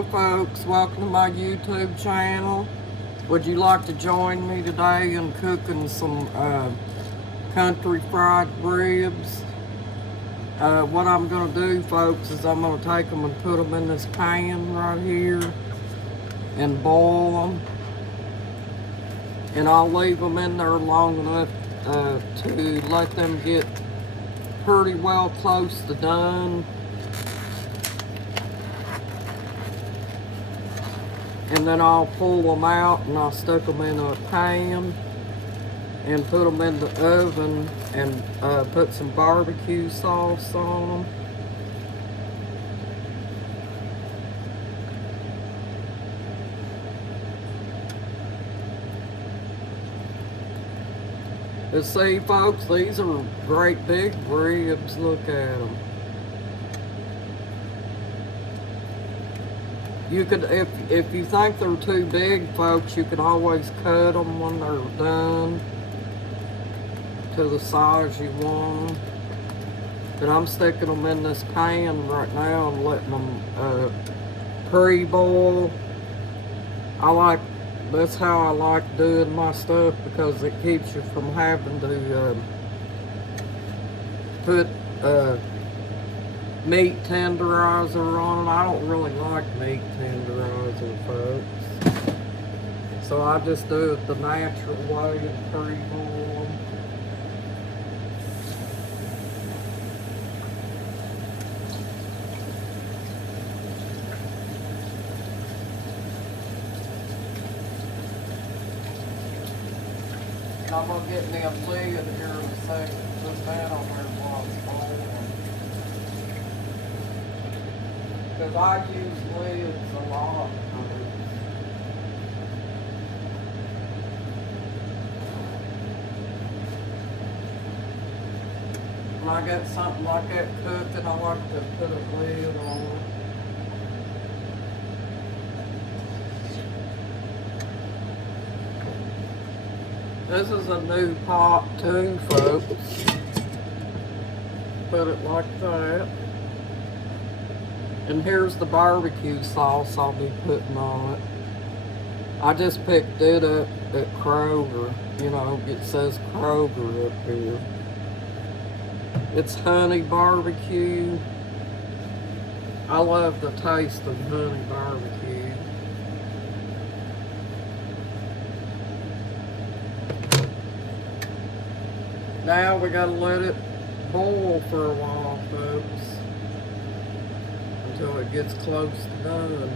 Hello folks, welcome to my YouTube channel. Would you like to join me today in cooking some country fried ribs? What I'm going to do, folks, is I'm going to take them and put them in this pan right here and boil them. And I'll leave them in there long enough to let them get pretty well close to done. And then I'll pull them out and I'll stick them in a pan and put them in the oven and put some barbecue sauce on them. But see, folks, these are great big ribs. Look at them. You could, if you think they're too big, folks, you can always cut them when they're done to the size you want them. But I'm sticking them in this pan right now and letting them pre-boil. That's how I like doing my stuff, because it keeps you from having to put meat tenderizer on it. I don't really like meat tenderizer, folks. So I just do it the natural way and pre-boil them. I'm going to get me a lid here in a second. Put that on there while it's boiling. Because I use lids a lot. When I get something like that cooking, I like to put a lid on it. This is a new pot too, folks. Put it like that. And here's the barbecue sauce I'll be putting on it. I just picked it up at Kroger. You know, it says Kroger up here. It's honey barbecue. I love the taste of honey barbecue. Now we gotta let it boil for a while, folks, until it gets close to done.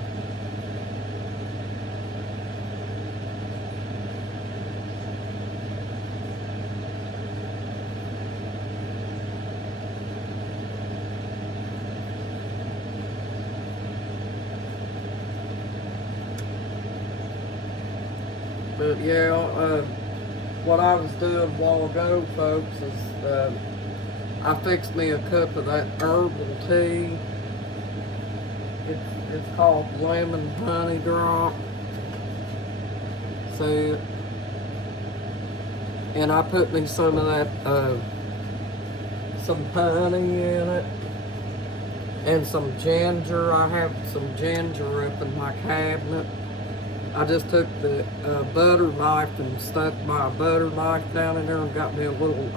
But yeah, what I was doing a while ago, folks, is I fixed me a cup of that herbal tea. It's called lemon honey drop. See, and I put me some of that, some honey in it, and some ginger. I have some ginger up in my cabinet. I just took the butter knife and stuck my butter knife down in there and got me a little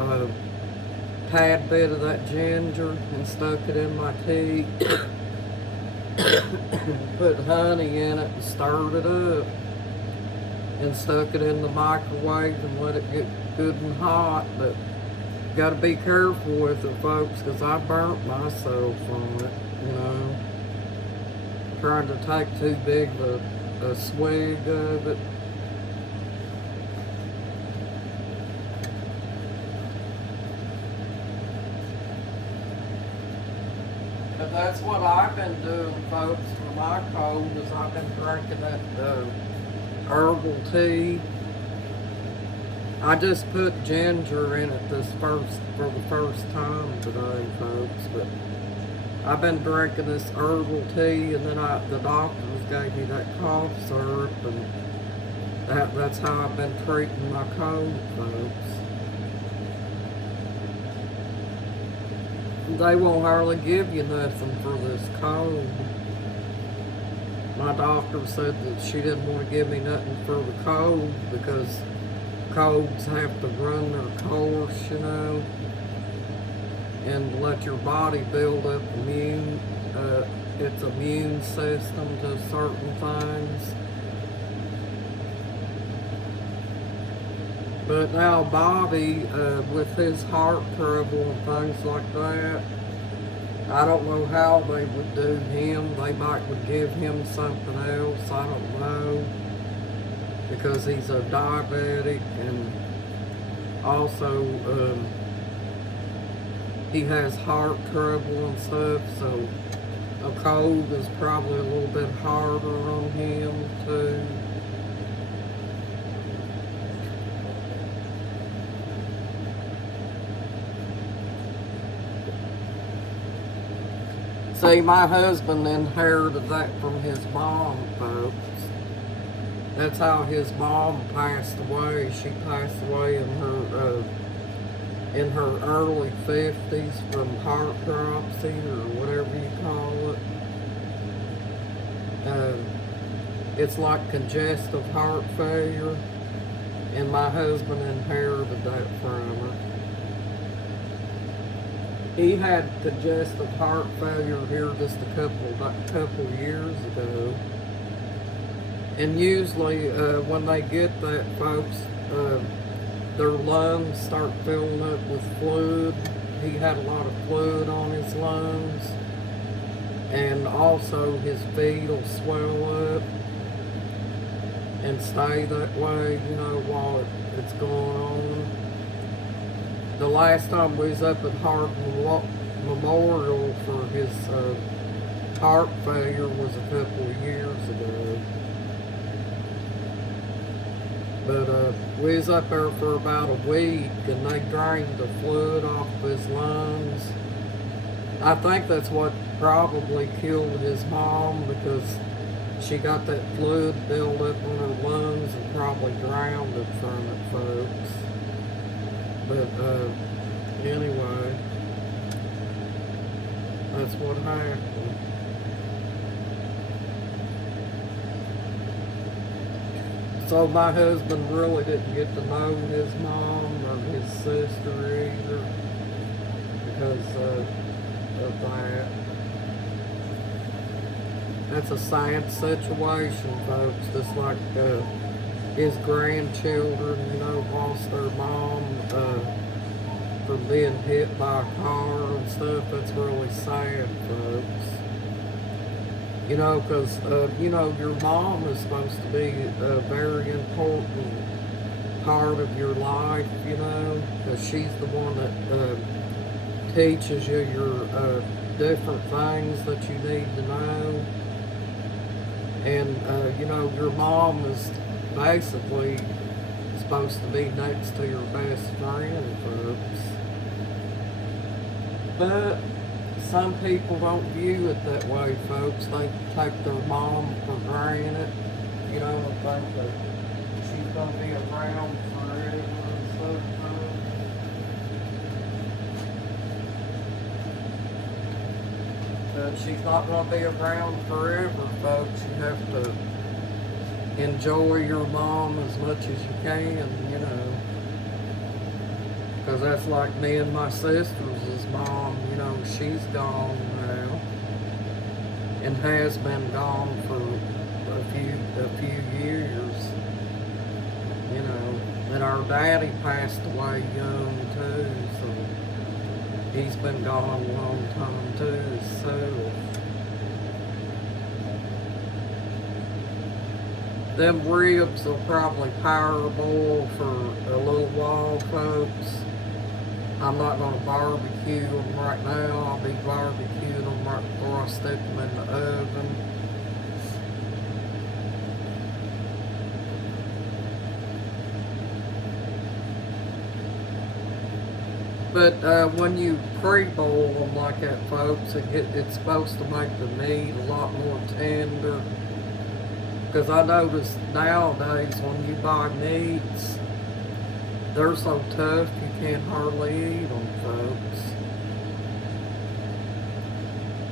tad bit of that ginger and stuck it in my tea. Put honey in it and stirred it up and stuck it in the microwave and let it get good and hot. But you gotta be careful with it, folks, because I burnt myself on it, you know, trying to take too big of a swig of it. But that's what I've been doing, folks, for my cold, is I've been drinking that herbal tea. I just put ginger in it for the first time today, folks, but I've been drinking this herbal tea, and then the doctors gave me that cough syrup, and that's how I've been treating my cold, folks. They won't hardly give you nothing for this cold. my doctor said that she didn't want to give me nothing for the cold because colds have to run their course, you know, and let your body build up its immune system to certain things. But now Bobby, with his heart trouble and things like that, I don't know how they would do him. They would give him something else. I don't know. Because he's a diabetic and also he has heart trouble and stuff. So a cold is probably a little bit harder on him too. See, my husband inherited that from his mom, folks. That's how his mom passed away. She passed away in her early 50s from heart dropsy or whatever you call it. It's like congestive heart failure, and my husband inherited that from her. He had congestive heart failure here just a couple years ago. And usually when they get that, folks, their lungs start filling up with fluid. He had a lot of fluid on his lungs. And also his feet will swell up and stay that way, you know, while it's going on. The last time we was up at Heart Memorial for his heart failure was a couple of years ago. But we was up there for about a week and they drained the fluid off of his lungs. I think that's what probably killed his mom because she got that fluid built up in her lungs and probably drowned it from it, folks. But anyway, that's what happened. So my husband really didn't get to know his mom or his sister either because of that. That's a sad situation, folks. Just like his grandchildren, you know, lost their mom from being hit by a car and stuff. That's really sad, folks. You know, because, you know, your mom is supposed to be a very important part of your life, you know, because she's the one that teaches you your different things that you need to know. And, you know, your mom is basically supposed to be next to your best friend, folks. But some people don't view it that way, folks. They take their mom for granted, you know, and think that she's going to be around forever and stuff. But she's not going to be around forever, folks. You have to enjoy your mom as much as you can, you know. Because that's like me and my sister's mom, you know, she's gone now. And has been gone for a few years. You know. And our daddy passed away young too, so he's been gone a long time too himself. Them ribs will probably power boil for a little while, folks. I'm not going to barbecue them right now. I'll be barbecuing them right before I stick them in the oven. But when you pre-boil them like that, folks, it's supposed to make the meat a lot more tender. Because I notice nowadays when you buy meats, they're so tough you can't hardly eat them, folks.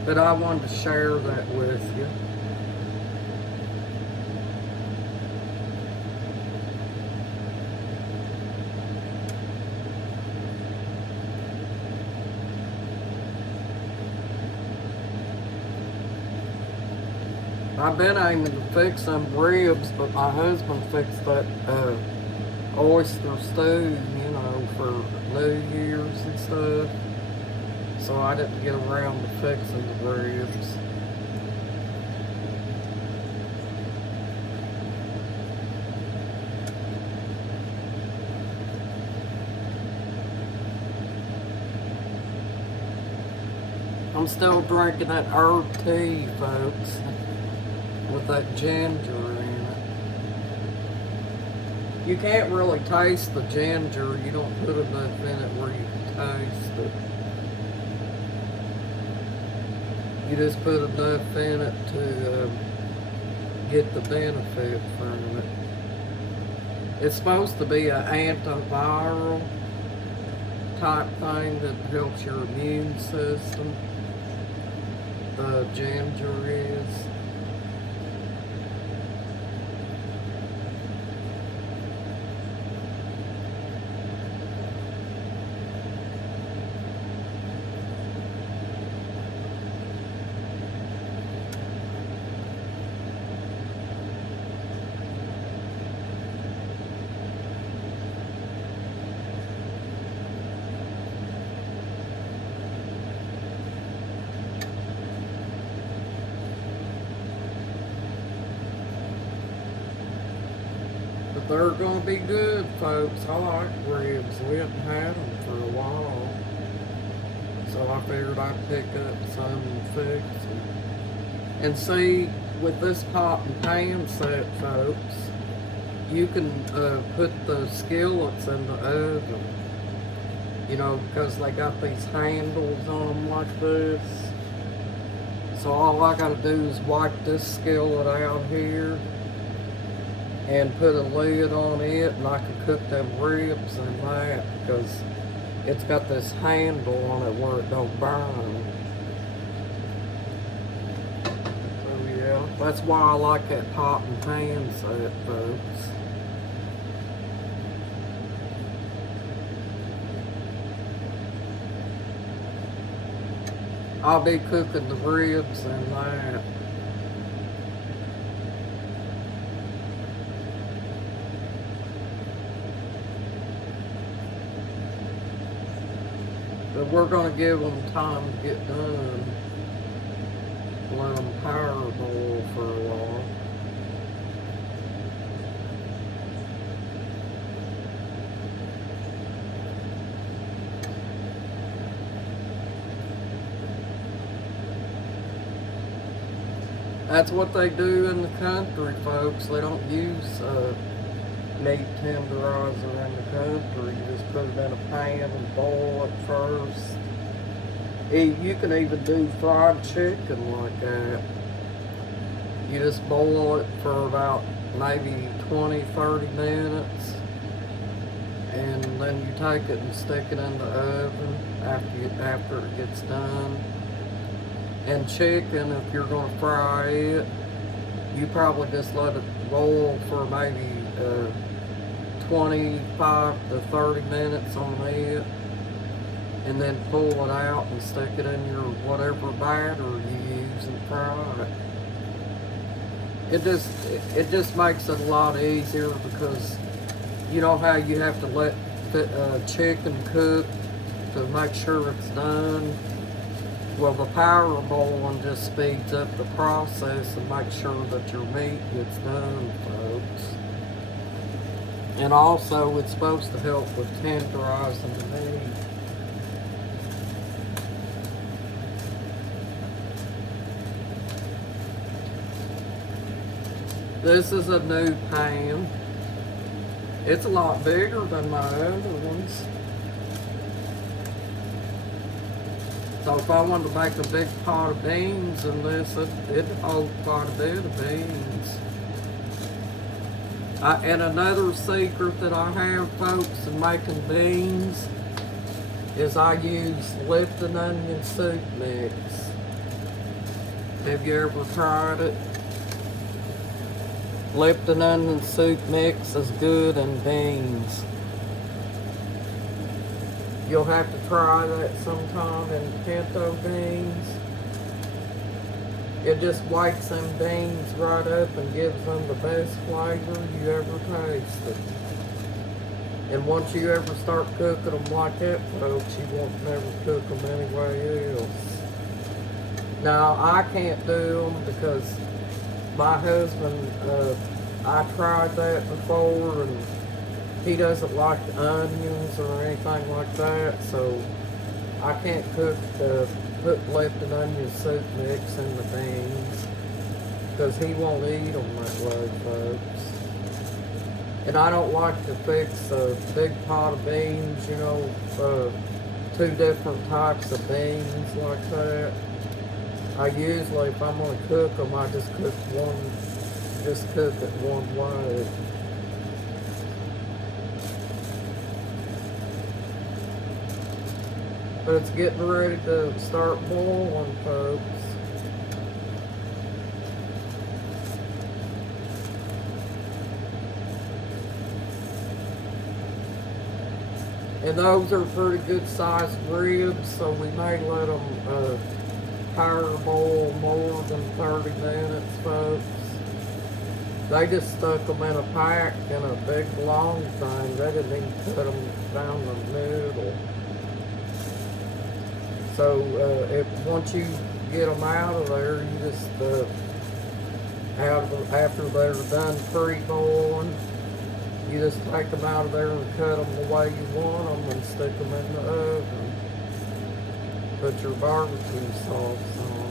But I wanted to share that with you. I've been aiming to fix some ribs, but my husband fixed that oyster stew, you know, for New Year's and stuff. So I didn't get around to fixing the ribs. I'm still drinking that herb tea, folks, with that ginger in it. You can't really taste the ginger. You don't put enough in it where you can taste it. You just put enough in it to get the benefit from it. It's supposed to be an antiviral type thing that helps your immune system. The ginger is. But they're going to be good, folks. I like ribs. We haven't had them for a while. So I figured I'd pick up some and fix them. And see, with this pot and pan set, folks, you can put the skillets in the oven. You know, because they got these handles on them like this. So all I got to do is wipe this skillet out here and put a lid on it, and I can cook them ribs in that because it's got this handle on it where it don't burn. So yeah, that's why I like that pot and pan set, folks. I'll be cooking the ribs in that. But we're going to give them time to get done. Let them power boil for a while. That's what they do in the country, folks. They don't use meat tenderizer in the country. You just put it in a pan and boil it first. You can even do fried chicken like that. You just boil it for about maybe 20-30 minutes, and then you take it and stick it in the oven after it gets done. And chicken, if you're going to fry it, you probably just let it boil for maybe 25 to 30 minutes on it, and then pull it out and stick it in your whatever batter you use and fry it. It just makes it a lot easier because you know how you have to let the chicken cook to make sure it's done. Well, the power boiling just speeds up the process and makes sure that your meat gets done, folks. And also, it's supposed to help with tenderizing the meat. This is a new pan. It's a lot bigger than my other ones. So if I wanted to make a big pot of beans in this, it'd hold quite a bit of beans. And another secret that I have, folks, in making beans is I use Lipton onion soup mix. Have you ever tried it? Lipton onion soup mix is good in beans. You'll have to try that sometime in pinto beans. It just wakes them beans right up and gives them the best flavor you ever tasted. And once you ever start cooking them like that, folks, you won't never cook them anywhere else. Now, I can't do them because my husband, I tried that before, and he doesn't like onions or anything like that, so I can't cook put lifted onion soup mix in the beans because he won't eat them that way, folks. And I don't like to fix a big pot of beans, you know, two different types of beans like that. I usually, if I'm gonna cook them, I just cook it one way. But it's getting ready to start boiling, folks. And those are pretty good sized ribs, so we may let them power boil more than 30 minutes, folks. They just stuck them in a pack in a big long thing. They didn't even cut them down the middle. So if once you get them out of there, you just after they're done pre-boiling, you just take them out of there and cut them the way you want them and stick them in the oven. Put your barbecue sauce on.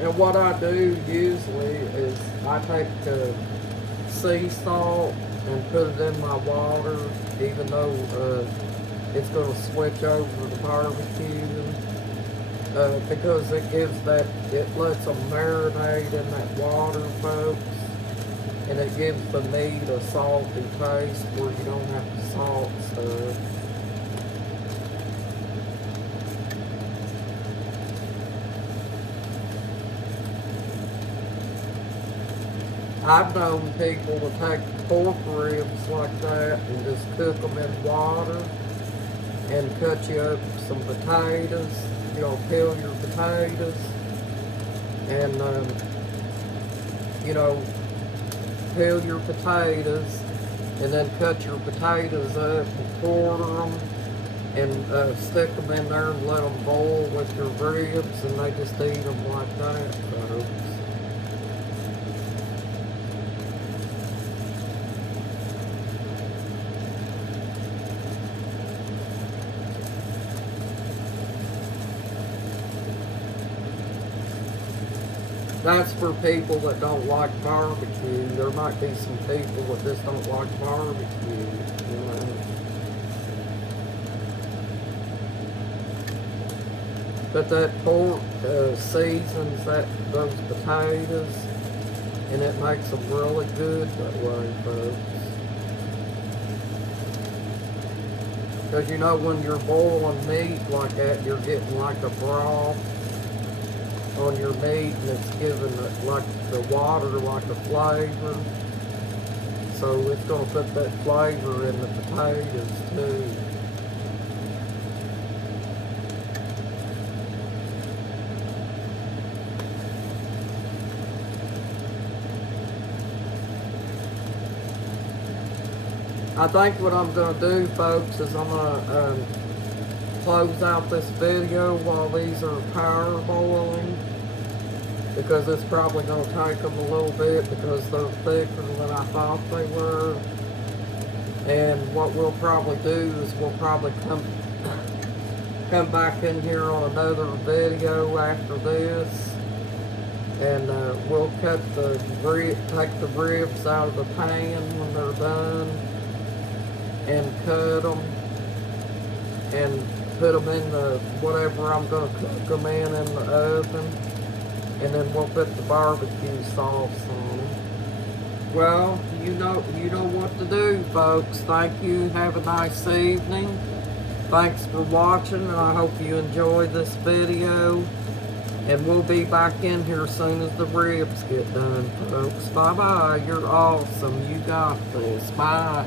And what I do usually is I take sea salt and put it in my water, even though it's going to switch over to barbecue, because it lets them marinate in that water, folks, and it gives the meat a salty taste where you don't have to salt stuff. I've known people to take pork ribs like that and just cook them in water and cut you up some potatoes, you know, peel your potatoes and, you know, peel your potatoes and then cut your potatoes up and quarter them and stick them in there and let them boil with your ribs, and they just eat them like that, folks. That's for people that don't like barbecue. There might be some people that just don't like barbecue, you know. But that pork seasons those potatoes, and it makes them really good that way, folks. Because you know, when you're boiling meat like that, you're getting like a broth on your meat, and it's giving it like the water like a flavor. So it's going to put that flavor in the potatoes too. I think what I'm going to do, folks, is I'm going to close out this video while these are power boiling, because it's probably going to take them a little bit because they're thicker than I thought they were. And what we'll probably do is we'll probably come back in here on another video after this, and we'll take the ribs out of the pan when they're done and cut them and put them in the whatever I'm going to cook them in the oven, and then we'll put the barbecue sauce on them. Well, you know what to do, folks. Thank you. Have a nice evening. Thanks for watching, and I hope you enjoyed this video. And we'll be back in here as soon as the ribs get done, folks. Bye-bye. You're awesome. You got this. Bye.